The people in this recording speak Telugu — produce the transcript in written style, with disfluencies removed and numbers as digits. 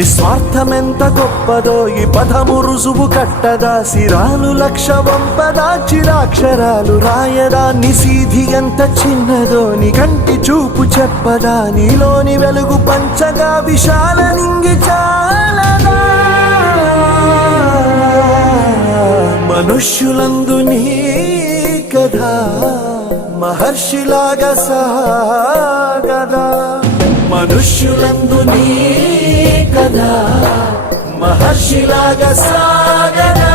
నిస్వార్థమెంత గొప్పదో ఈ పదము రుజువు కట్టదా, సిరాలు లక్ష వంపదా, చిరాక్షరాలు రాయదా, నిసీధి ఎంత చిన్నదో నీ కంటి చూపు చెప్పదా, నీలోని వెలుగు పంచగా విశాల నింగి చాలదా. మనుష్యులందు నీ కథ మహర్షిలాగా సాగదా, మనుష్యులందు నీ కథ మహర్షిలాగా సాగదా.